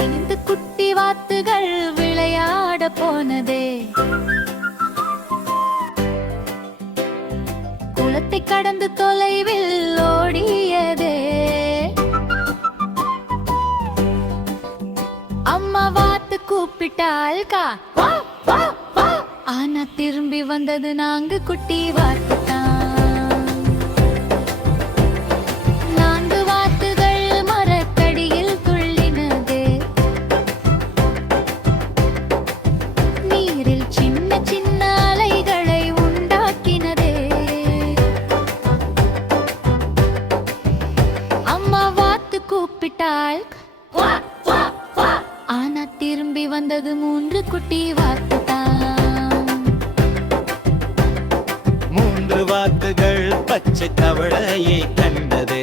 5 குட்டி வாத்துகள் விளையாட போனதே. குளத்தை கடந்து தொலைவில் ஓடியதே. அம்மா வாத்து கூப்பிட்டாள் கா வா வா வா. ஆனா திரும்பி வந்தது 4 குட்டி வாத்து தான். 4 வாத்துகள் மரத்தடியில் துள்ளினதே. நீரில் சின்ன சின்ன அலைகளை உண்டாக்கினதே. அம்மா வாத்து கூப்பிட்டாள் வா வா வா. ஆனா திரும்பி வந்தது 3 குட்டி வாத்து தான். 3 வாத்துகள் பச்சை தவளையை கண்டது.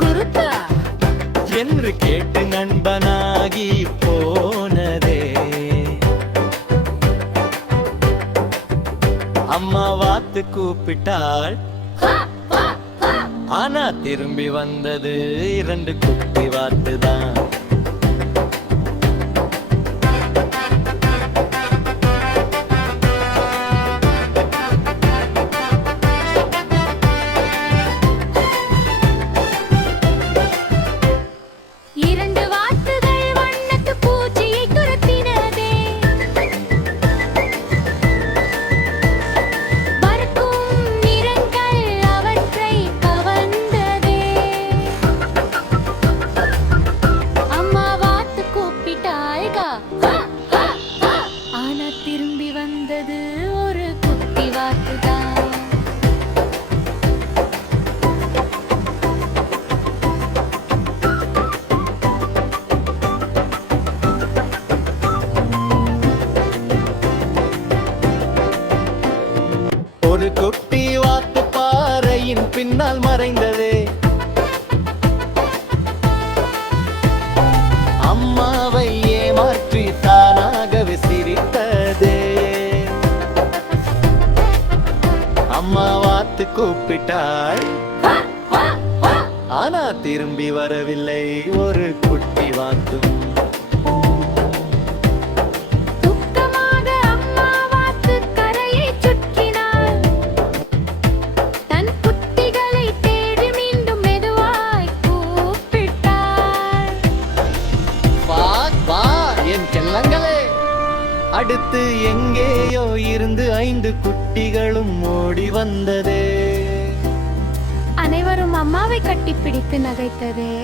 குருத்தா என்று கேட்டு நண்பனாகி போனதே. அம்மா வாத்து கூப்பிட்டாள், ஆனா திரும்பி வந்தது 2 குட்டி வாத்து தான். திரும்பி வந்தது ஒரு குட்டி வாத்து தான். ஒரு குட்டி வாத்து பாறையின் பின்னால் மறைந்ததே. அம்மாவை ஏமாற்றி தானாகவே சிரித்ததே. அம்மா வாத்து கூப்பிட்டாள், ஆனா திரும்பி வரவில்லை ஒரு குட்டி வாத்தும். துக்கமாக அம்மா வாத்து கரையை சுற்றினாள். தன் குட்டிகளை தேடி மீண்டும் மெதுவாய் கூப்பிட்டாள். வா வா என் செல்லங்களே. அடுத்து எங்கேயோ இருந்து 5 குட்டிகளும் ஓடி வந்ததே. அனைவரும் அம்மாவை கட்டிப்பிடித்து நகைத்ததே.